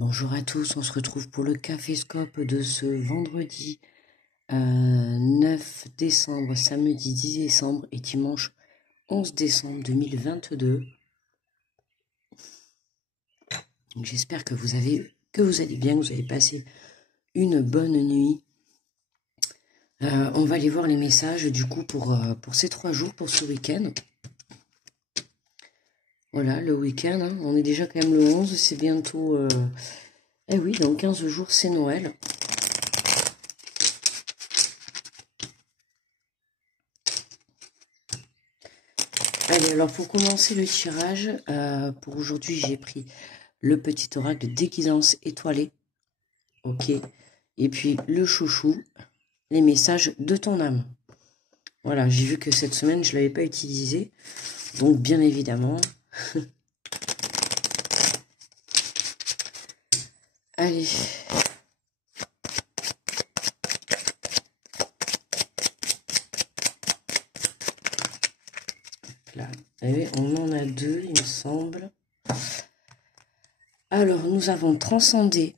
Bonjour à tous, on se retrouve pour le Caféscope de ce vendredi 9 décembre, samedi 10 décembre et dimanche 11 décembre 2022. J'espère que vous allez bien, que vous avez passé une bonne nuit. On va aller voir les messages du coup pour ces 3 jours, pour ce week-end. Voilà, le week-end, hein. On est déjà quand même le 11, c'est bientôt... Eh oui, dans 15 jours, c'est Noël. Allez, alors pour commencer le tirage, pour aujourd'hui, j'ai pris le petit oracle de déguisance étoilée. Ok. Et puis le chouchou, les messages de ton âme. Voilà, j'ai vu que cette semaine, je ne l'avais pas utilisé. Donc, bien évidemment... Allez. Là, on en a 2, il me semble. Alors, nous avons transcendé.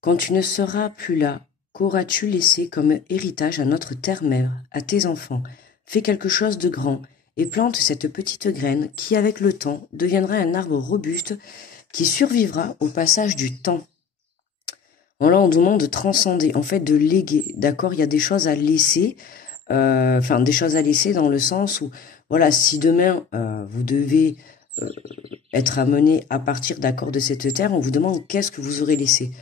Quand tu ne seras plus là, qu'auras-tu laissé comme héritage à notre terre-mère, à tes enfants? Fais quelque chose de grand et plante cette petite graine qui, avec le temps, deviendra un arbre robuste qui survivra au passage du temps. Bon, là, on demande de transcender, en fait, de léguer, d'accord? Il y a des choses à laisser, enfin, des choses à laisser dans le sens où, voilà, si demain, vous devez être amené à partir, d'accord, de cette terre, on vous demande qu'est-ce que vous aurez laissé.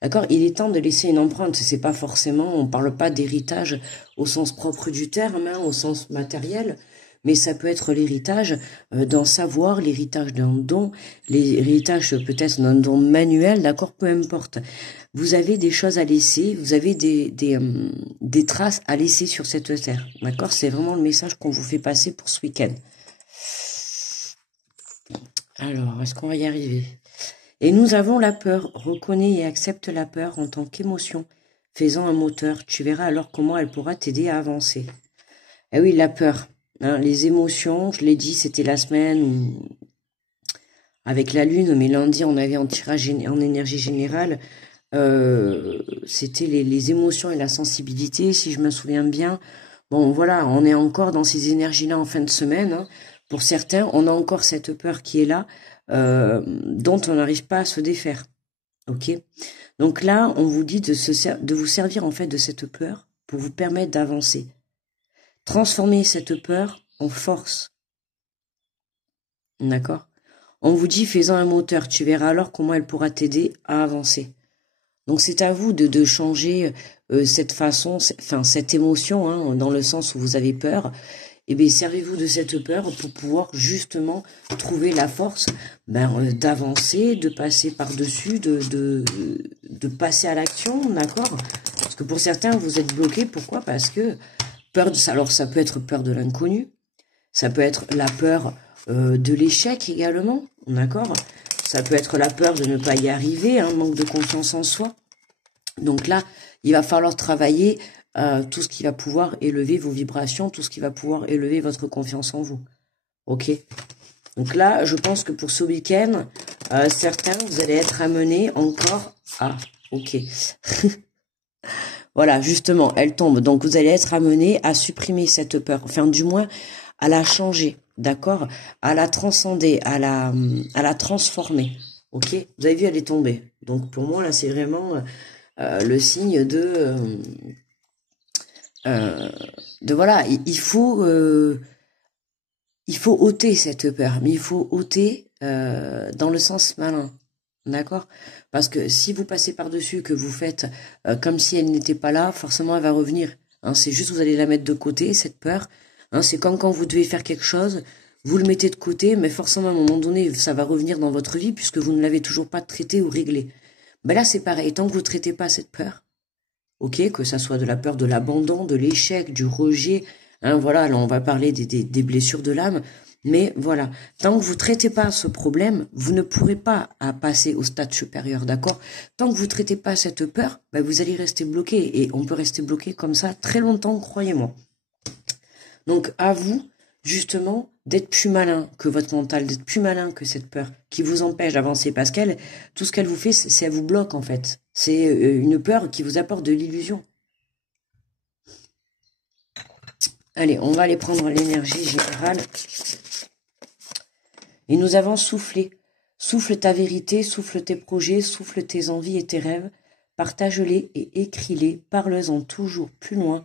D'accord? Il est temps de laisser une empreinte. C'est pas forcément, on parle pas d'héritage au sens propre du terme, hein, au sens matériel, mais ça peut être l'héritage d'un savoir, l'héritage d'un don, l'héritage peut-être d'un don manuel, d'accord? Peu importe. Vous avez des choses à laisser, vous avez des traces à laisser sur cette terre, d'accord? C'est vraiment le message qu'on vous fait passer pour ce week-end. Alors, est-ce qu'on va y arriver? Et nous avons la peur. Reconnais et accepte la peur en tant qu'émotion. Fais-en un moteur. Tu verras alors comment elle pourra t'aider à avancer. Eh oui, la peur. Hein, les émotions, je l'ai dit, c'était la semaine avec la lune, mais lundi, on avait en tirage en énergie générale. C'était les émotions et la sensibilité, si je me souviens bien. Bon, voilà, on est encore dans ces énergies-là en fin de semaine. Hein. Pour certains, on a encore cette peur qui est là, dont on n'arrive pas à se défaire. Ok? Donc là, on vous dit de vous servir en fait de cette peur pour vous permettre d'avancer. Transformer cette peur en force. D'accord? On vous dit, fais-en un moteur. Tu verras alors comment elle pourra t'aider à avancer. Donc c'est à vous de changer cette façon, enfin cette émotion, hein, dans le sens où vous avez peur. Eh bien, servez-vous de cette peur pour pouvoir justement trouver la force d'avancer, de passer par-dessus, de passer à l'action, d'accord? Parce que pour certains, vous êtes bloqués. Pourquoi? Parce que peur alors ça peut être peur de l'inconnu, ça peut être la peur de l'échec également, d'accord? Ça peut être la peur de ne pas y arriver, un manque de confiance en soi. Donc là, il va falloir travailler tout ce qui va pouvoir élever vos vibrations, tout ce qui va pouvoir élever votre confiance en vous. Ok? Donc là, je pense que pour ce week-end, certains, vous allez être amenés encore à... Ok. Voilà, justement, elle tombe. Donc vous allez être amenés à supprimer cette peur. Enfin, du moins, à la changer. D'accord? À la transcender, à la transformer. Ok? Vous avez vu, elle est tombée. Donc pour moi, là, c'est vraiment... le signe de voilà, il faut ôter cette peur, mais il faut ôter dans le sens malin, d'accord? Parce que si vous passez par-dessus, que vous faites comme si elle n'était pas là, forcément elle va revenir. Hein, c'est juste vous allez la mettre de côté, cette peur. Hein, c'est comme quand vous devez faire quelque chose, vous le mettez de côté, mais forcément à un moment donné, ça va revenir dans votre vie puisque vous ne l'avez toujours pas traité ou réglé. Ben là, c'est pareil. Tant que vous ne traitez pas cette peur, ok, que ça soit de la peur de l'abandon, de l'échec, du rejet, hein, voilà, là, on va parler des blessures de l'âme, mais voilà, tant que vous ne traitez pas ce problème, vous ne pourrez pas passer au stade supérieur, d'accord? Tant que vous ne traitez pas cette peur, ben vous allez rester bloqué, et on peut rester bloqué comme ça très longtemps, croyez-moi. Donc, à vous justement d'être plus malin que votre mental, d'être plus malin que cette peur qui vous empêche d'avancer parce qu'elle, tout ce qu'elle vous fait, c'est elle vous bloque en fait. C'est une peur qui vous apporte de l'illusion. Allez, on va aller prendre l'énergie générale. Et nous avons soufflé. Souffle ta vérité, souffle tes projets, souffle tes envies et tes rêves. Partage-les et écris-les, parle-en toujours plus loin,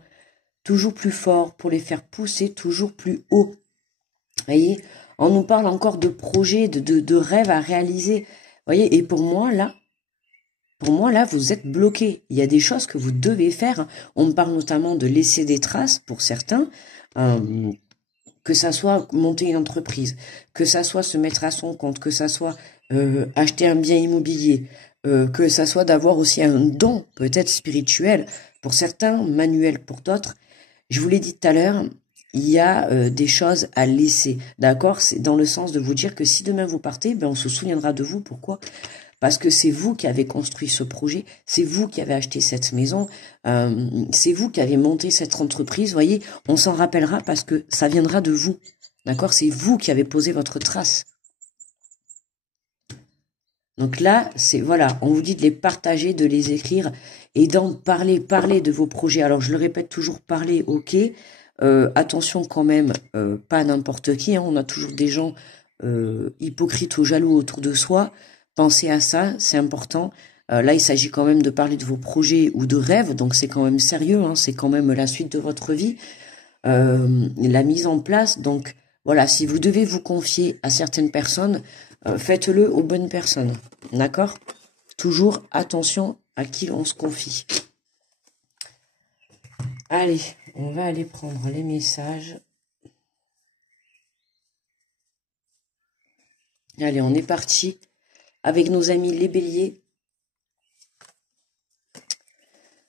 toujours plus fort pour les faire pousser toujours plus haut. Voyez, on nous parle encore de projets, de rêves à réaliser. Voyez, et pour moi, là, vous êtes bloqué. Il y a des choses que vous devez faire. On me parle notamment de laisser des traces pour certains. Que ça soit monter une entreprise, que ça soit se mettre à son compte, que ça soit acheter un bien immobilier, que ça soit d'avoir aussi un don peut-être spirituel pour certains, manuel pour d'autres. Je vous l'ai dit tout à l'heure, il y a des choses à laisser, d'accord? C'est dans le sens de vous dire que si demain vous partez, ben on se souviendra de vous. Pourquoi? Parce que c'est vous qui avez construit ce projet, c'est vous qui avez acheté cette maison, c'est vous qui avez monté cette entreprise, voyez, on s'en rappellera parce que ça viendra de vous, d'accord? C'est vous qui avez posé votre trace. Donc là, c'est voilà, on vous dit de les partager, de les écrire et d'en parler, parler de vos projets. Alors je le répète toujours, parler, ok, attention quand même, pas n'importe qui, hein, on a toujours des gens hypocrites ou jaloux autour de soi. Pensez à ça, c'est important. Là, il s'agit quand même de parler de vos projets ou de rêves, donc c'est quand même sérieux, hein, c'est quand même la suite de votre vie, la mise en place. Donc voilà, si vous devez vous confier à certaines personnes, faites-le aux bonnes personnes, d'accord? Toujours attention à qui on se confie. Allez, on va aller prendre les messages. Allez, on est parti avec nos amis les béliers.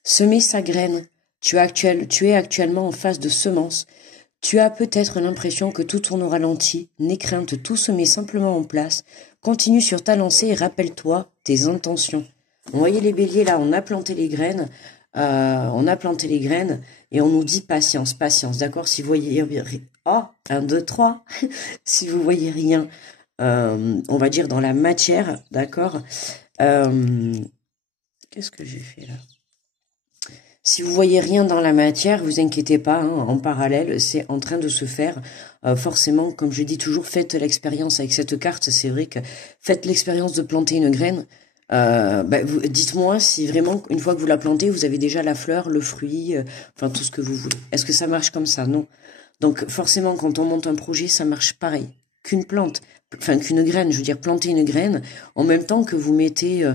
Semer sa graine. Tu es actuellement en phase de semence. Tu as peut-être l'impression que tout tourne au ralenti. N'aie crainte, tout se met simplement en place. Continue sur ta lancée et rappelle-toi tes intentions. Vous voyez les béliers là, on a planté les graines. Et on nous dit patience, patience, d'accord? Si vous voyez... Oh, 1, 2, 3. Si vous voyez rien... on va dire dans la matière, d'accord? Qu'est-ce que j'ai fait là? Si vous voyez rien dans la matière, vous inquiétez pas, hein, en parallèle, c'est en train de se faire. Forcément, comme je dis toujours, faites l'expérience avec cette carte. C'est vrai que faites l'expérience de planter une graine. Dites-moi si vraiment, une fois que vous la plantez, vous avez déjà la fleur, le fruit, enfin tout ce que vous voulez. Est-ce que ça marche comme ça? Non. Donc forcément, quand on monte un projet, ça marche pareil qu'une plante, enfin qu'une graine. Je veux dire, planter une graine en même temps que vous mettez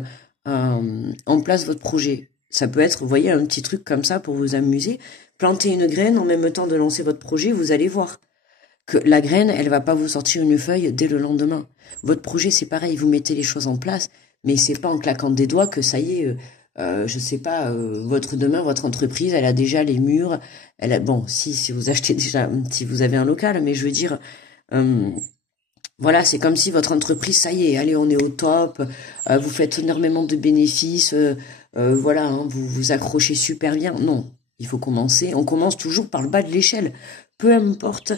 en place votre projet. Ça peut être, vous voyez, un petit truc comme ça pour vous amuser. Planter une graine en même temps de lancer votre projet, vous allez voir que la graine, elle va pas vous sortir une feuille dès le lendemain. Votre projet, c'est pareil, vous mettez les choses en place, mais c'est pas en claquant des doigts que ça y est, je sais pas, votre entreprise, elle a déjà les murs, elle a, bon, si vous achetez déjà, si vous avez un local, mais je veux dire, voilà, c'est comme si votre entreprise, ça y est, allez, on est au top, vous faites énormément de bénéfices, voilà, hein, vous vous accrochez super bien. Non, il faut commencer. On commence toujours par le bas de l'échelle. Peu importe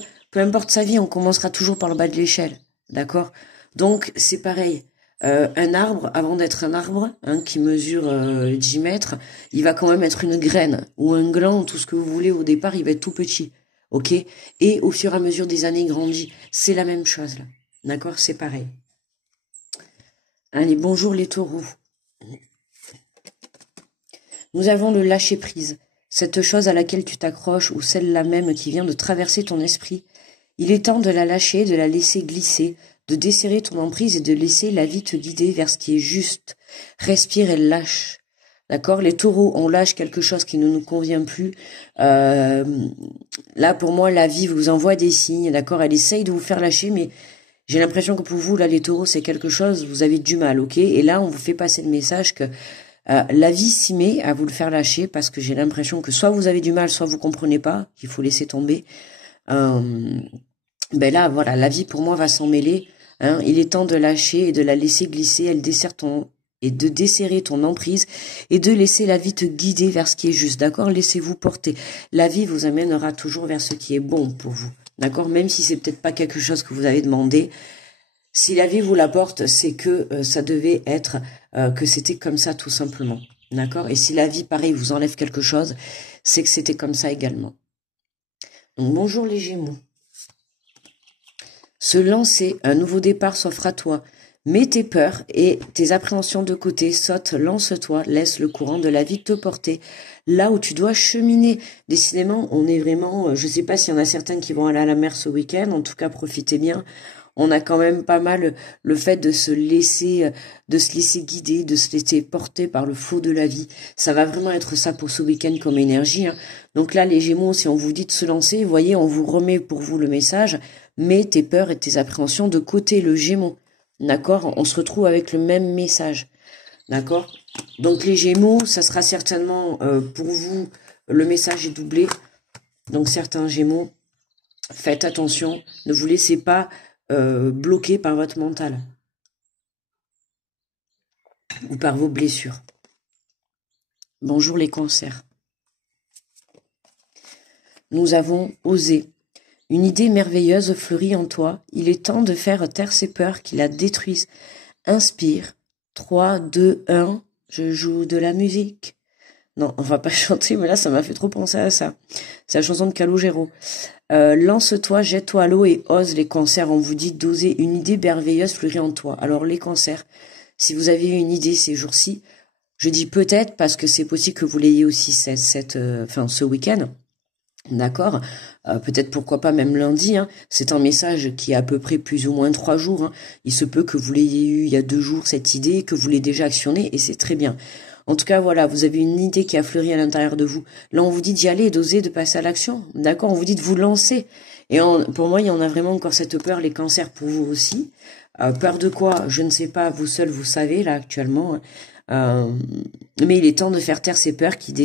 sa vie, on commencera toujours par le bas de l'échelle, d'accord? Donc, c'est pareil. Un arbre, avant d'être un arbre, hein, qui mesure 10 mètres, il va quand même être une graine, ou un gland, tout ce que vous voulez, au départ, il va être tout petit, ok? Et au fur et à mesure des années, il grandit. C'est la même chose, là. D'accord, c'est pareil. Allez, bonjour les taureaux. Nous avons le lâcher-prise, cette chose à laquelle tu t'accroches ou celle-là même qui vient de traverser ton esprit. Il est temps de la lâcher, de la laisser glisser, de desserrer ton emprise et de laisser la vie te guider vers ce qui est juste. Respire et lâche. D'accord? Les taureaux, on lâche quelque chose qui ne nous convient plus. Là, pour moi, la vie vous envoie des signes, d'accord? Elle essaye de vous faire lâcher, mais j'ai l'impression que pour vous, là, les taureaux, c'est quelque chose, vous avez du mal, ok? Et là, on vous fait passer le message que la vie s'y met à vous le faire lâcher parce que j'ai l'impression que soit vous avez du mal, soit vous comprenez pas, qu'il faut laisser tomber. Là, voilà, la vie pour moi va s'en mêler. Hein. Il est temps de lâcher et de la laisser glisser. Elle dessert et de desserrer ton emprise et de laisser la vie te guider vers ce qui est juste. D'accord? Laissez-vous porter. La vie vous amènera toujours vers ce qui est bon pour vous. d'accord? Même si c'est peut-être pas quelque chose que vous avez demandé. Si la vie vous l'apporte, c'est que ça devait être, que c'était comme ça tout simplement, d'accord? Et si la vie, pareil, vous enlève quelque chose, c'est que c'était comme ça également. Donc bonjour les Gémeaux. Se lancer, un nouveau départ s'offre à toi. Mets tes peurs et tes appréhensions de côté, saute, lance-toi, laisse le courant de la vie te porter là où tu dois cheminer. Décidément, on est vraiment, je sais pas s'il y en a certains qui vont aller à la mer ce week-end, en tout cas profitez bien. On a quand même pas mal le fait de se laisser guider, de se laisser porter par le flot de la vie. Ça va vraiment être ça pour ce week-end comme énergie, hein. Donc là, les Gémeaux, si on vous dit de se lancer, vous voyez, on vous remet pour vous le message, mets tes peurs et tes appréhensions de côté, le Gémeaux. D'accord? On se retrouve avec le même message. D'accord? Donc les Gémeaux, ça sera certainement pour vous, le message est doublé. Donc certains Gémeaux, faites attention, ne vous laissez pas bloqué par votre mental ou par vos blessures. Bonjour les cancers. Nous avons osé. Une idée merveilleuse fleurit en toi. Il est temps de faire taire ces peurs qui la détruisent. Inspire. 3, 2, 1. Je joue de la musique. Non, on va pas chanter, mais là, ça m'a fait trop penser à ça. C'est la chanson de Calogero. Lance-toi, jette-toi à l'eau et ose les cancers. On vous dit d'oser. Une idée merveilleuse fleurit en toi. Alors les cancers, si vous avez une idée ces jours-ci, je dis peut-être parce que c'est possible que vous l'ayez aussi ce week-end. D'accord, peut-être pourquoi pas même lundi, hein. C'est un message qui a à peu près plus ou moins 3 jours, hein. Il se peut que vous l'ayez eu il y a 2 jours cette idée, que vous l'ayez déjà actionnée et c'est très bien. En tout cas, voilà, vous avez une idée qui a fleuri à l'intérieur de vous. Là, on vous dit d'y aller, d'oser, de passer à l'action. D'accord, on vous dit de vous lancer. Et pour moi, il y en a vraiment encore cette peur, les cancers pour vous aussi. Peur de quoi? Je ne sais pas, vous seul, vous savez, là, actuellement. Mais il est temps de faire taire ces peurs qui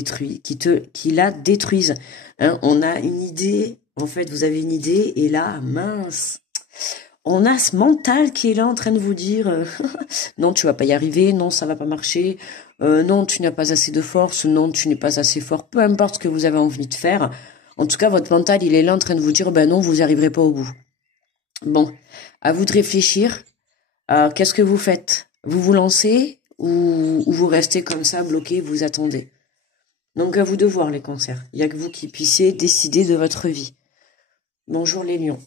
la détruisent. Hein, on a une idée, en fait, vous avez une idée, et là, mince, on a ce mental qui est là en train de vous dire non, tu vas pas y arriver, non, ça va pas marcher, non, tu n'as pas assez de force, non, tu n'es pas assez fort, peu importe ce que vous avez envie de faire. En tout cas, votre mental, il est là en train de vous dire, ben non, vous n'y arriverez pas au bout. Bon, à vous de réfléchir. Qu'est-ce que vous faites? Vous vous lancez ou vous restez comme ça, bloqué, vous attendez? Donc à vous de voir les cancers. Il n'y a que vous qui puissiez décider de votre vie. Bonjour les lions.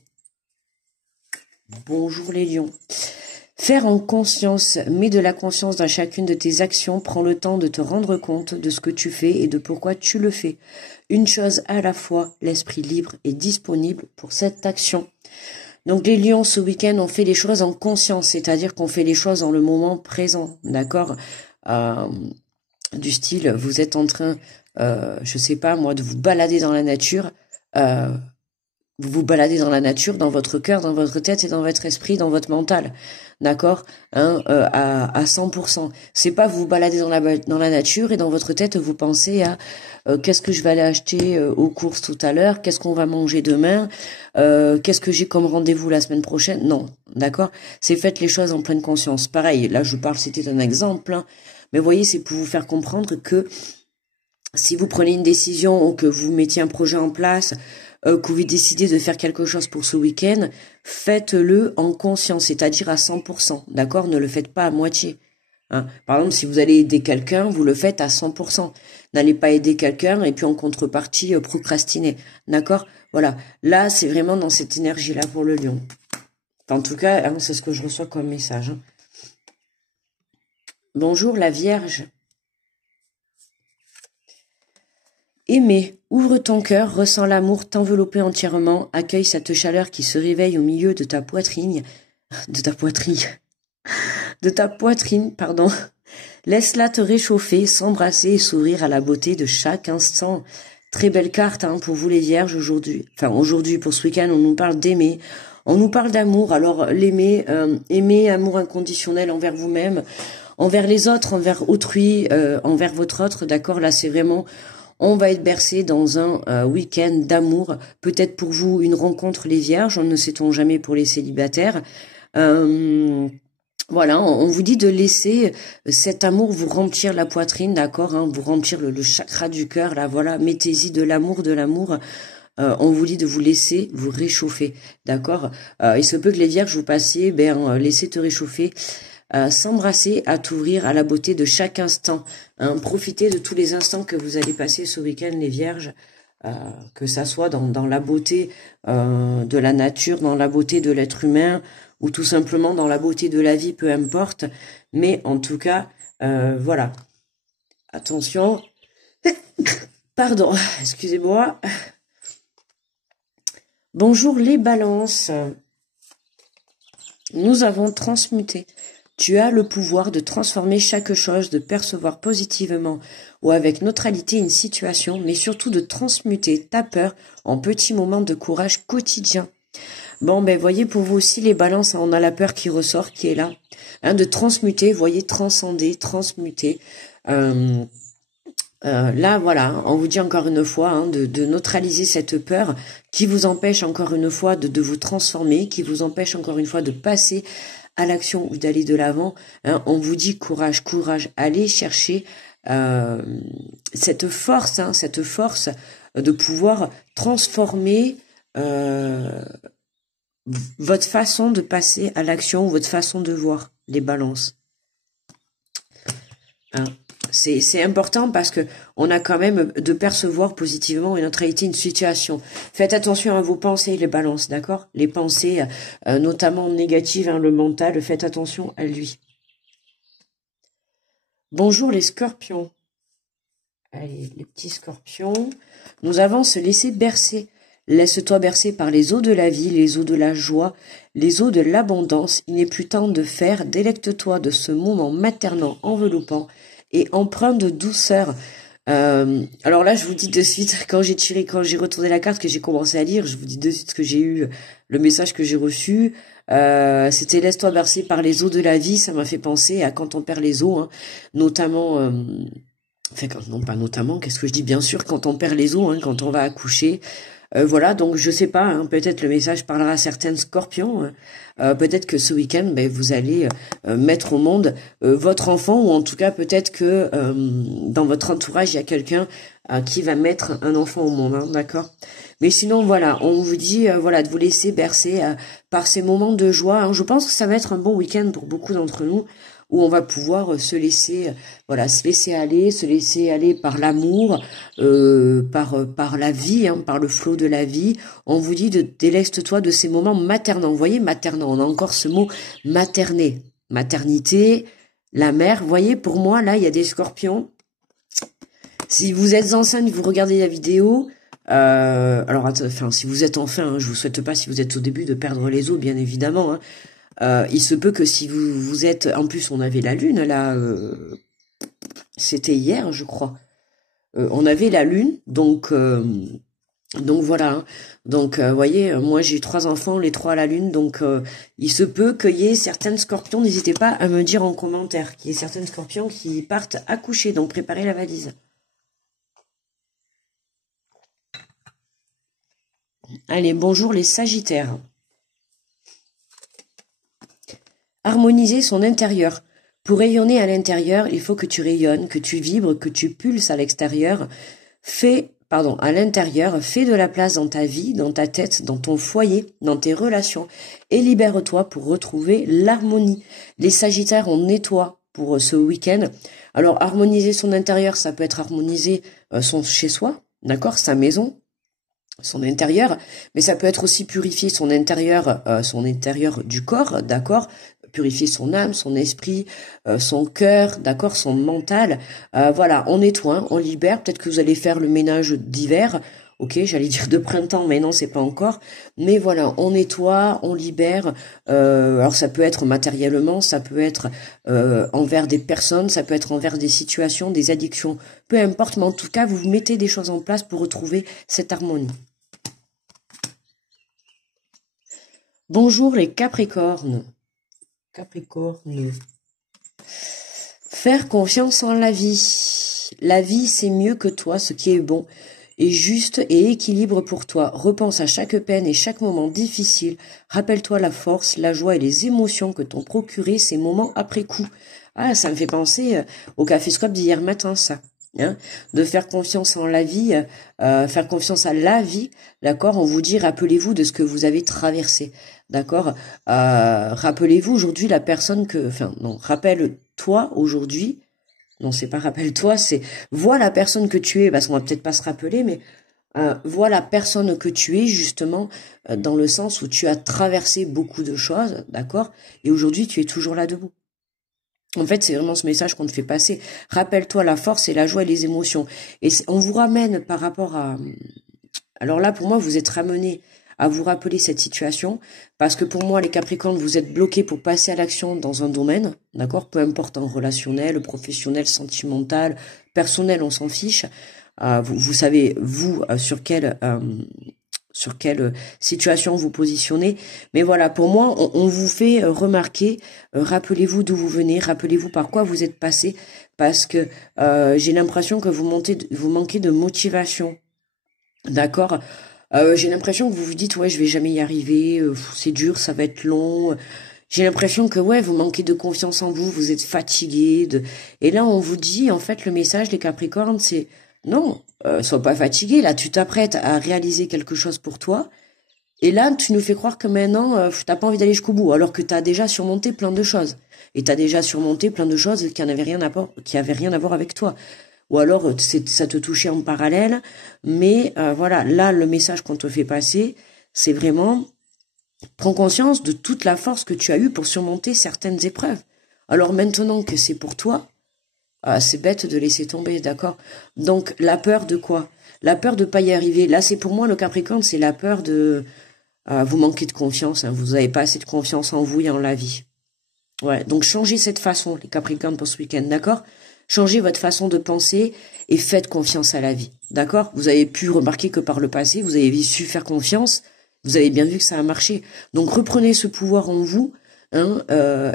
Bonjour les lions. Faire en conscience, mets de la conscience dans chacune de tes actions, prends le temps de te rendre compte de ce que tu fais et de pourquoi tu le fais. Une chose à la fois, l'esprit libre est disponible pour cette action. Donc les lions, ce week-end, on fait les choses en conscience, c'est-à-dire qu'on fait les choses dans le moment présent, d'accord? Du style, vous êtes en train, je sais pas moi, de vous balader dans la nature, vous vous baladez dans la nature, dans votre cœur, dans votre tête et dans votre esprit, dans votre mental, d'accord, hein, à 100%. C'est pas vous vous baladez dans la nature et dans votre tête vous pensez à qu'est-ce que je vais aller acheter aux courses tout à l'heure, qu'est-ce qu'on va manger demain, qu'est-ce que j'ai comme rendez-vous la semaine prochaine. Non, d'accord, c'est faites les choses en pleine conscience. Pareil, là je parle, c'était un exemple, hein, mais vous voyez, c'est pour vous faire comprendre que si vous prenez une décision ou que vous mettiez un projet en place, que vous décidez de faire quelque chose pour ce week-end, faites-le en conscience, c'est-à-dire à 100%, d'accord? Ne le faites pas à moitié. Hein. Par exemple, si vous allez aider quelqu'un, vous le faites à 100%. N'allez pas aider quelqu'un et puis en contrepartie procrastiner, d'accord? Voilà, là c'est vraiment dans cette énergie-là pour le lion. En tout cas, hein, c'est ce que je reçois comme message. Hein. Bonjour la Vierge. Aimer, ouvre ton cœur, ressens l'amour t'envelopper entièrement, accueille cette chaleur qui se réveille au milieu de ta poitrine, pardon. Laisse-la te réchauffer, s'embrasser et sourire à la beauté de chaque instant. Très belle carte hein, pour vous les vierges aujourd'hui. Enfin aujourd'hui pour ce week-end on nous parle d'aimer, on nous parle d'amour. Alors l'aimer, aimer, amour inconditionnel envers vous-même, envers les autres, envers autrui, envers votre autre. D'accord, là c'est vraiment... On va être bercé dans un week-end d'amour. Peut-être pour vous une rencontre les vierges, on ne sait-on jamais pour les célibataires. Voilà, on vous dit de laisser cet amour vous remplir la poitrine, d'accord, hein, vous remplir le chakra du cœur, là, voilà, mettez-y de l'amour, on vous dit de vous laisser vous réchauffer, d'accord? Il se peut que les vierges vous passiez, laissez te réchauffer, s'embrasser, à t'ouvrir à la beauté de chaque instant, hein, profitez de tous les instants que vous allez passer ce week-end, les vierges, que ça soit dans la beauté de la nature, dans la beauté de l'être humain, ou tout simplement dans la beauté de la vie, peu importe, mais en tout cas, voilà. Attention, pardon, excusez-moi. Bonjour les balances. Nous avons transmuté. Tu as le pouvoir de transformer chaque chose, de percevoir positivement ou avec neutralité une situation, mais surtout de transmuter ta peur en petits moments de courage quotidien. Bon, voyez, pour vous aussi, les balances, on a la peur qui ressort, qui est là. Hein, de transmuter, voyez, transcender, transmuter. Là, voilà, on vous dit encore une fois, hein, de neutraliser cette peur qui vous empêche encore une fois de vous transformer, qui vous empêche encore une fois de passer à l'action ou d'aller de l'avant. Hein, on vous dit courage, courage, allez chercher cette force de pouvoir transformer votre façon de passer à l'action, votre façon de voir les balances. Hein. C'est important parce que on a quand même de percevoir positivement et neutralité une situation. Faites attention à vos pensées, les balances, d'accord? Les pensées, notamment négatives, hein, le mental, faites attention à lui. Bonjour les scorpions. Allez, les petits scorpions. Nous avons se laisser bercer. Laisse-toi bercer par les eaux de la vie, les eaux de la joie, les eaux de l'abondance. Il n'est plus temps de faire. Délecte-toi de ce moment maternant, enveloppant et empreint de douceur. Alors là, je vous dis de suite, quand j'ai retourné la carte, que j'ai commencé à lire, je vous dis de suite que j'ai eu le message que j'ai reçu. C'était laisse-toi bercer par les eaux de la vie. Ça m'a fait penser à quand on perd les eaux, hein, notamment... enfin, non, pas notamment, qu'est-ce que je dis? Bien sûr, quand on perd les os, hein, quand on va accoucher. Voilà, donc je sais pas, hein, peut-être le message parlera à certaines scorpions. Peut-être que ce week-end, vous allez mettre au monde votre enfant, ou en tout cas peut-être que dans votre entourage, il y a quelqu'un qui va mettre un enfant au monde, hein, d'accord? Mais sinon, voilà, on vous dit voilà, de vous laisser bercer par ces moments de joie. Hein. Je pense que ça va être un bon week-end pour beaucoup d'entre nous, où on va pouvoir se laisser aller par l'amour, par la vie, hein, par le flot de la vie. On vous dit de déleste-toi de ces moments maternants. Vous voyez, maternant, on a encore ce mot materner, maternité, la mère. Vous voyez, pour moi, là, il y a des scorpions. Si vous êtes enceinte, vous regardez la vidéo. Alors, enfin, si vous êtes enfin, hein, je vous souhaite pas, si vous êtes au début, de perdre les os, bien évidemment, hein. Il se peut que si vous êtes... En plus, on avait la lune, là... C'était hier, je crois. On avait la lune, donc voilà. Hein. Donc, voyez, moi, j'ai 3 enfants, les 3 à la lune. Donc, il se peut qu'il y ait certaines scorpions, n'hésitez pas à me dire en commentaire, qu'il y ait certaines scorpions qui partent accoucher. Donc, préparez la valise. Allez, bonjour les sagittaires. Harmoniser son intérieur. Pour rayonner à l'intérieur, il faut que tu rayonnes, que tu vibres, que tu pulses à l'extérieur. À l'intérieur, fais de la place dans ta vie, dans ta tête, dans ton foyer, dans tes relations, et libère-toi pour retrouver l'harmonie. Les Sagittaires, on nettoie pour ce week-end. Alors, harmoniser son intérieur, ça peut être harmoniser son chez-soi, d'accord, sa maison, son intérieur, mais ça peut être aussi purifier son intérieur du corps, d'accord, purifier son âme, son esprit, son cœur, d'accord, son mental. Voilà, on nettoie, on libère. Peut-être que vous allez faire le ménage d'hiver. Ok, j'allais dire de printemps, mais non, c'est pas encore. Mais voilà, on nettoie, on libère. Alors ça peut être matériellement, ça peut être envers des personnes, ça peut être envers des situations, des addictions. Peu importe, mais en tout cas, vous mettez des choses en place pour retrouver cette harmonie. Bonjour les Capricornes. Capricorne. Faire confiance en la vie. La vie, c'est mieux que toi, ce qui est bon, est juste et équilibre pour toi. Repense à chaque peine et chaque moment difficile. Rappelle-toi la force, la joie et les émotions que t'ont procuré ces moments après coup. Ah, ça me fait penser au Café Scope d'hier matin, ça. hein, de faire confiance en la vie, faire confiance à la vie, d'accord? On vous dit, rappelez-vous de ce que vous avez traversé, d'accord? Rappelez-vous aujourd'hui la personne que, enfin, non, rappelle-toi aujourd'hui, non, c'est pas rappelle-toi, c'est vois la personne que tu es, parce qu'on va peut-être pas se rappeler, mais vois la personne que tu es justement dans le sens où tu as traversé beaucoup de choses, d'accord? Et aujourd'hui, tu es toujours là debout. En fait, c'est vraiment ce message qu'on te fait passer. Rappelle-toi la force et la joie et les émotions. Et on vous ramène par rapport à... Alors là, pour moi, vous êtes ramenés à vous rappeler cette situation, parce que pour moi, les Capricornes, vous êtes bloqués pour passer à l'action dans un domaine, d'accord? Peu importe, en relationnel, professionnel, sentimental, personnel, on s'en fiche. Vous savez, vous, sur quelle situation vous positionnez. Mais voilà, pour moi, on vous fait remarquer, rappelez-vous d'où vous venez, rappelez-vous par quoi vous êtes passé, parce que j'ai l'impression que vous manquez de motivation. D'accord? J'ai l'impression que vous vous dites, ouais, je vais jamais y arriver, c'est dur, ça va être long. J'ai l'impression que, ouais, vous manquez de confiance en vous, vous êtes fatigué. Et là, on vous dit, en fait, le message, les Capricornes, c'est, non, sois pas fatigué, là, tu t'apprêtes à réaliser quelque chose pour toi. Et là, tu nous fais croire que maintenant, t'as pas envie d'aller jusqu'au bout, alors que t'as déjà surmonté plein de choses. Et t'as déjà surmonté plein de choses qui avaient rien à voir avec toi. Ou alors, ça te touchait en parallèle. Mais voilà, là, le message qu'on te fait passer, c'est vraiment, prends conscience de toute la force que tu as eue pour surmonter certaines épreuves. Alors maintenant que c'est pour toi, c'est bête de laisser tomber, d'accord? Donc, la peur de quoi? La peur de pas y arriver. Là, c'est pour moi, le Capricorne, c'est la peur de... vous manquez de confiance, hein, vous n'avez pas assez de confiance en vous et en la vie. Ouais, donc changez cette façon, les Capricornes, pour ce week-end, d'accord? Changez votre façon de penser et faites confiance à la vie, d'accord? Vous avez pu remarquer que par le passé, vous avez su faire confiance, vous avez bien vu que ça a marché. Donc reprenez ce pouvoir en vous, hein,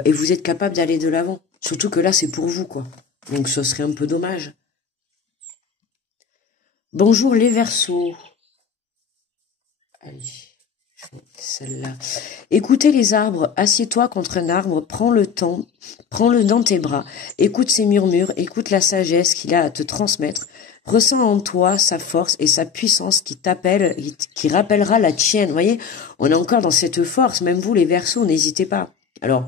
et vous êtes capable d'aller de l'avant. Surtout que là, c'est pour vous, quoi. Donc ce serait un peu dommage. Bonjour les Verseaux. Allez, celle-là. Écoutez les arbres, assieds-toi contre un arbre, prends le temps, prends-le dans tes bras, écoute ses murmures, écoute la sagesse qu'il a à te transmettre, ressens en toi sa force et sa puissance qui t'appelle, qui rappellera la tienne. Vous voyez, on est encore dans cette force, même vous les Verseaux, n'hésitez pas. Alors,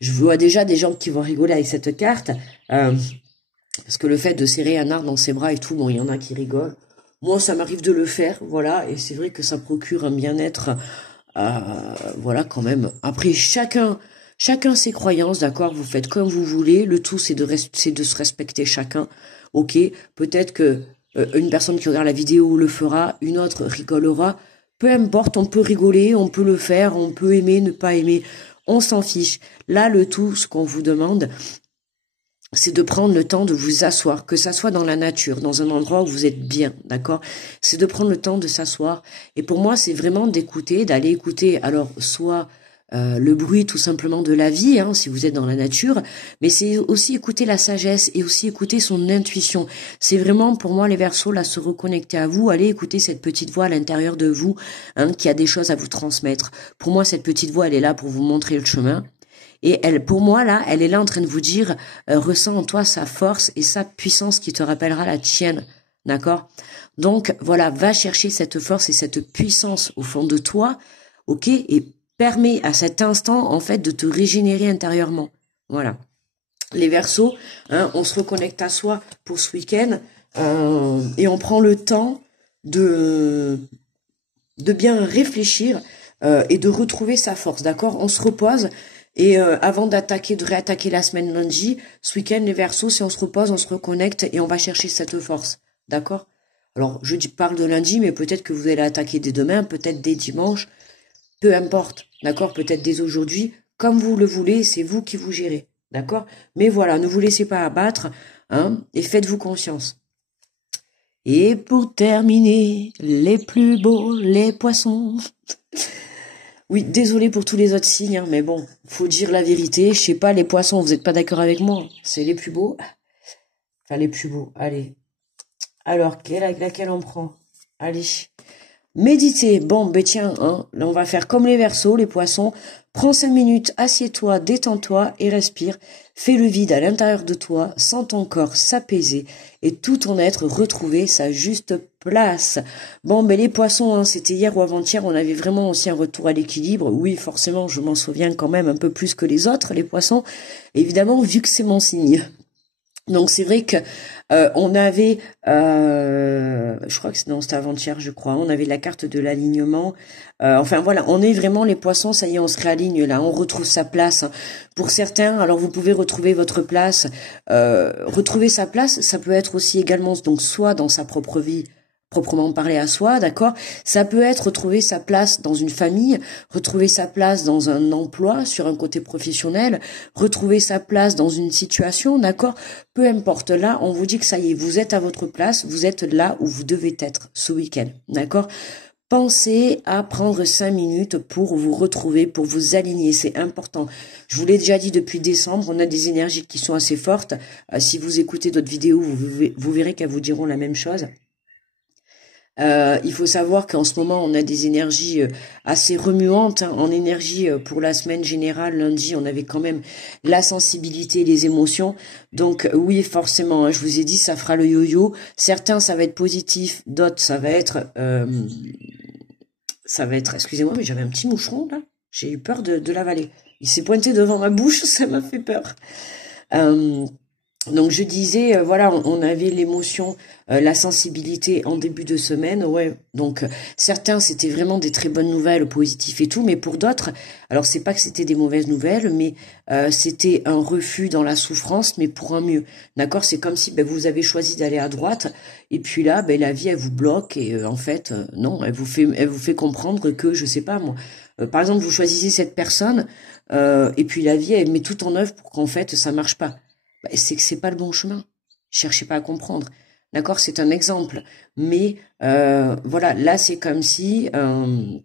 je vois déjà des gens qui vont rigoler avec cette carte, parce que le fait de serrer un arbre dans ses bras et tout, bon, il y en a qui rigolent. Moi, ça m'arrive de le faire, voilà, et c'est vrai que ça procure un bien-être, voilà, quand même. Après, chacun ses croyances, d'accord, vous faites comme vous voulez, le tout, c'est de se respecter chacun, ok, peut-être que une personne qui regarde la vidéo le fera, une autre rigolera, peu importe, on peut rigoler, on peut le faire, on peut aimer, ne pas aimer, on s'en fiche. Là, le tout, ce qu'on vous demande, c'est de prendre le temps de vous asseoir, que ça soit dans la nature, dans un endroit où vous êtes bien, d'accord? C'est de prendre le temps de s'asseoir. Et pour moi, c'est vraiment d'écouter, d'aller écouter, alors, soit le bruit tout simplement de la vie, hein, si vous êtes dans la nature, mais c'est aussi écouter la sagesse et aussi écouter son intuition. C'est vraiment, pour moi, les Verseaux, là, se reconnecter à vous, aller écouter cette petite voix à l'intérieur de vous, hein, qui a des choses à vous transmettre. Pour moi, cette petite voix, elle est là pour vous montrer le chemin. Et elle, pour moi, là, elle est là en train de vous dire, ressens en toi sa force et sa puissance qui te rappellera la tienne. D'accord? Donc, voilà, va chercher cette force et cette puissance au fond de toi, ok? Et permet à cet instant, en fait, de te régénérer intérieurement. Voilà. Les Verseaux, hein, on se reconnecte à soi pour ce week-end, et on prend le temps de bien réfléchir, et de retrouver sa force, d'accord? On se repose. Et avant de réattaquer la semaine lundi, ce week-end, les Verseaux, si on se repose, on se reconnecte et on va chercher cette force. D'accord? Alors, parle de lundi, mais peut-être que vous allez attaquer dès demain, peut-être dès dimanche, peu importe. D'accord? Peut-être dès aujourd'hui, comme vous le voulez, c'est vous qui vous gérez. D'accord? Mais voilà, ne vous laissez pas abattre, hein, et faites-vous confiance. Et pour terminer, les plus beaux, les poissons. Oui, désolé pour tous les autres signes, hein, mais bon, faut dire la vérité. Je sais pas, les poissons, vous êtes pas d'accord avec moi? C'est les plus beaux? Enfin, les plus beaux, allez. Alors, laquelle on prend? Allez. Méditer, bon, ben tiens, hein, là on va faire comme les Verseaux, les poissons. Prends 5 minutes, assieds-toi, détends-toi et respire. Fais le vide à l'intérieur de toi, sens ton corps s'apaiser et tout ton être retrouver sa juste place. Bon, ben les poissons, hein, c'était hier ou avant-hier, on avait vraiment aussi un retour à l'équilibre. Oui, forcément, je m'en souviens quand même un peu plus que les autres, les poissons. Évidemment, vu que c'est mon signe. Donc c'est vrai que on avait, je crois que c'était avant-hier, je crois, on avait la carte de l'alignement. Enfin voilà, on est vraiment les poissons, ça y est, on se réaligne là, on retrouve sa place. Pour certains, alors vous pouvez retrouver votre place. Retrouver sa place, ça peut être aussi également donc soit dans sa propre vie, proprement parler à soi, d'accord? Ça peut être retrouver sa place dans une famille, retrouver sa place dans un emploi, sur un côté professionnel, retrouver sa place dans une situation, d'accord? Peu importe, là, on vous dit que ça y est, vous êtes à votre place, vous êtes là où vous devez être ce week-end, d'accord? Pensez à prendre 5 minutes pour vous retrouver, pour vous aligner, c'est important. Je vous l'ai déjà dit depuis décembre, on a des énergies qui sont assez fortes. Si vous écoutez d'autres vidéos, vous verrez qu'elles vous diront la même chose. Il faut savoir qu'en ce moment, on a des énergies assez remuantes. Hein. En énergie, pour la semaine générale, lundi, on avait quand même la sensibilité, les émotions. Donc oui, forcément, hein, je vous ai dit, ça fera le yo-yo. Certains, ça va être positif, d'autres, ça va être... excusez-moi, mais j'avais un petit moucheron, là. J'ai eu peur de l'avaler. Il s'est pointé devant ma bouche, ça m'a fait peur. Donc je disais, voilà, on avait l'émotion, la sensibilité en début de semaine, ouais. Donc certains, c'était vraiment des très bonnes nouvelles, positives et tout, mais pour d'autres, alors c'est pas que c'était des mauvaises nouvelles, mais c'était un refus dans la souffrance, mais pour un mieux, d'accord? C'est comme si vous avez choisi d'aller à droite, et puis là, la vie, elle vous bloque, et en fait, non, elle vous fait comprendre que, je sais pas moi, par exemple, vous choisissez cette personne, et puis la vie, elle met tout en œuvre pour qu'en fait, ça marche pas. C'est que c'est pas le bon chemin. Cherchez pas à comprendre. D'accord, c'est un exemple. Mais voilà, là c'est comme si on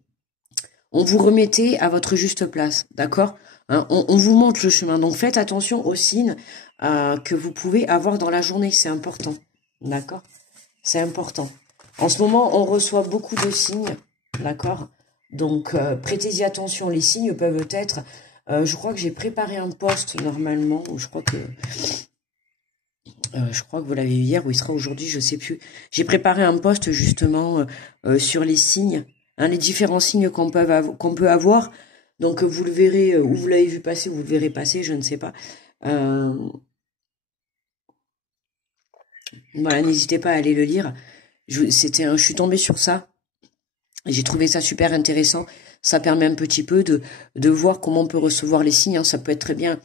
vous remettait à votre juste place. D'accord, hein, on vous montre le chemin. Donc faites attention aux signes que vous pouvez avoir dans la journée. C'est important. D'accord, c'est important. En ce moment, on reçoit beaucoup de signes. D'accord, donc prêtez-y attention. Les signes peuvent être... je crois que j'ai préparé un post normalement, ou je crois que vous l'avez vu hier, ou il sera aujourd'hui, je sais plus. J'ai préparé un post justement sur les signes, hein, les différents signes qu'on peut avoir. Donc vous le verrez, ou vous l'avez vu passer, ou vous le verrez passer, je ne sais pas. Voilà, n'hésitez pas à aller le lire. Je suis tombée sur ça. J'ai trouvé ça super intéressant. Ça permet un petit peu de voir comment on peut recevoir les signes. Hein. Ça peut être très bien.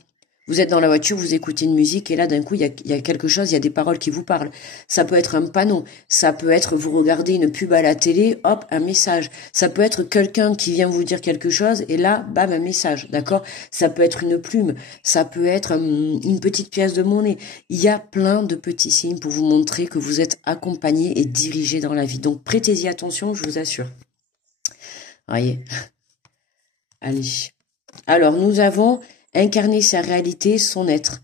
Vous êtes dans la voiture, vous écoutez une musique et là d'un coup il y a quelque chose, il y a des paroles qui vous parlent. Ça peut être un panneau, ça peut être vous regardez une pub à la télé, hop, un message. Ça peut être quelqu'un qui vient vous dire quelque chose et là, bam, un message, d'accord? Ça peut être une plume, ça peut être une petite pièce de monnaie. Il y a plein de petits signes pour vous montrer que vous êtes accompagné et dirigé dans la vie. Donc prêtez-y attention, je vous assure. Voyez. Allez. Alors, nous avons incarné sa réalité, son être.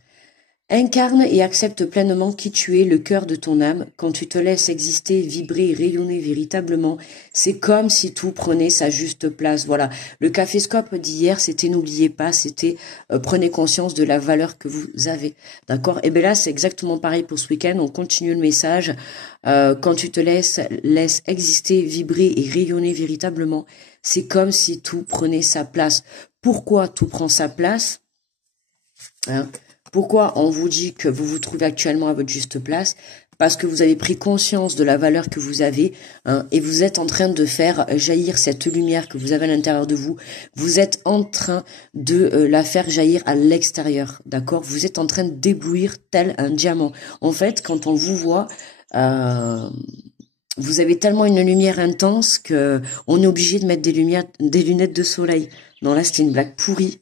Incarne et accepte pleinement qui tu es, le cœur de ton âme. Quand tu te laisses exister, vibrer et rayonner véritablement, c'est comme si tout prenait sa juste place. Voilà. Le caféscope d'hier, c'était n'oubliez pas, c'était prenez conscience de la valeur que vous avez. D'accord? Et bien là, c'est exactement pareil pour ce week-end. On continue le message. Quand tu te laisses exister, vibrer et rayonner véritablement, c'est comme si tout prenait sa place. Pourquoi tout prend sa place? Hein? Pourquoi on vous dit que vous vous trouvez actuellement à votre juste place? Parce que vous avez pris conscience de la valeur que vous avez, hein, et vous êtes en train de faire jaillir cette lumière que vous avez à l'intérieur de vous. Vous êtes en train de la faire jaillir à l'extérieur, d'accord? Vous êtes en train d'éblouir tel un diamant. En fait, quand on vous voit, vous avez tellement une lumière intense que on est obligé de mettre des lunettes de soleil. Non, là, c'était une blague pourrie.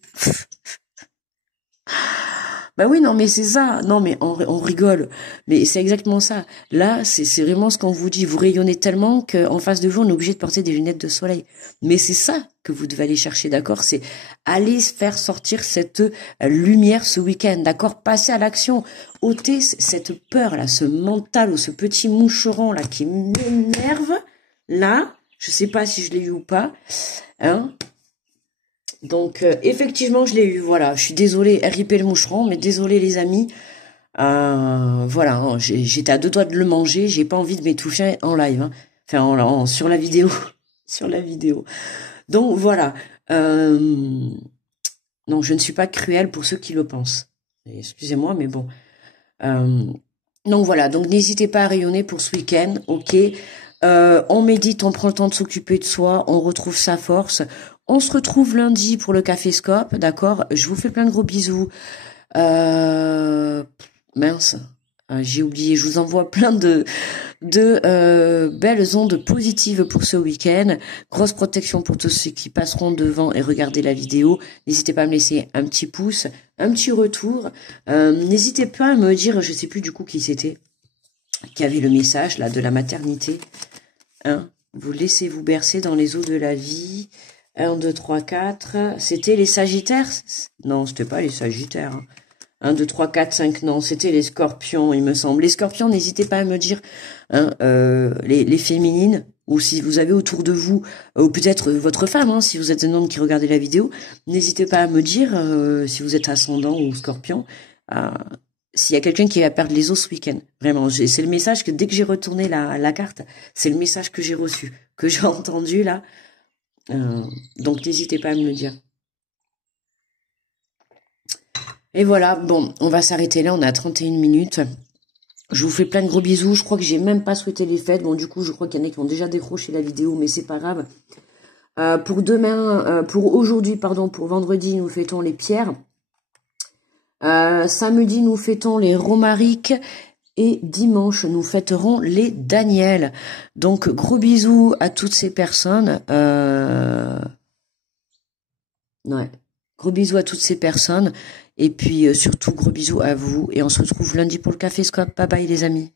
Bah oui, non, mais c'est ça. Non, mais on rigole. Mais c'est exactement ça. Là, c'est vraiment ce qu'on vous dit. Vous rayonnez tellement qu'en face de vous, on est obligé de porter des lunettes de soleil. Mais c'est ça que vous devez aller chercher, d'accord? C'est aller faire sortir cette lumière ce week-end, d'accord? Passer à l'action. Ôter cette peur-là, ce mental ou ce petit moucheron-là qui m'énerve. Là, Je sais pas si je l'ai eu ou pas. Hein. Donc, effectivement, je l'ai eu. Voilà, je suis désolée, RIP le moucheron, mais désolée les amis. Voilà, hein, j'étais à deux doigts de le manger. J'ai pas envie de m'étouffer en live. Hein. Enfin, sur la vidéo. Sur la vidéo. Donc, voilà. Non, je ne suis pas cruelle pour ceux qui le pensent. Excusez-moi, mais bon. Donc voilà, donc n'hésitez pas à rayonner pour ce week-end, ok. On médite, on prend le temps de s'occuper de soi, on retrouve sa force. On se retrouve lundi pour le Café Scope, d'accord. Je vous fais plein de gros bisous. Mince, j'ai oublié, je vous envoie plein de belles ondes positives pour ce week-end. Grosse protection pour tous ceux qui passeront devant et regarder la vidéo. N'hésitez pas à me laisser un petit pouce, un petit retour. N'hésitez pas à me dire, je sais plus du coup qui c'était, qui avait le message là de la maternité. Hein, vous laissez-vous bercer dans les eaux de la vie. 1, 2, 3, 4. C'était les Sagittaires? Non, c'était pas les Sagittaires. Hein. 1, 2, 3, 4, 5, non, c'était les Scorpions, il me semble. Les Scorpions, n'hésitez pas à me dire, hein, les féminines, ou si vous avez autour de vous, ou peut-être votre femme, hein, si vous êtes un homme qui regardez la vidéo, n'hésitez pas à me dire, si vous êtes ascendant ou Scorpion, s'il y a quelqu'un qui va perdre les os ce week-end. Vraiment, c'est le message que dès que j'ai retourné la carte, c'est le message que j'ai reçu, que j'ai entendu là. Donc n'hésitez pas à me le dire. Et voilà, bon, on va s'arrêter là, on est à 31 minutes. Je vous fais plein de gros bisous, je crois que j'ai même pas souhaité les fêtes. Bon, du coup, je crois qu'il y en a qui ont déjà décroché la vidéo, mais c'est pas grave. Pour demain, pour aujourd'hui, pardon, pour vendredi, nous fêtons les pierres. Samedi, nous fêtons les romariques. Et dimanche, nous fêterons les Daniel. Donc, gros bisous à toutes ces personnes. Ouais. Gros bisous à toutes ces personnes. Et puis, surtout, gros bisous à vous. Et on se retrouve lundi pour le Café Scope. Bye bye, les amis.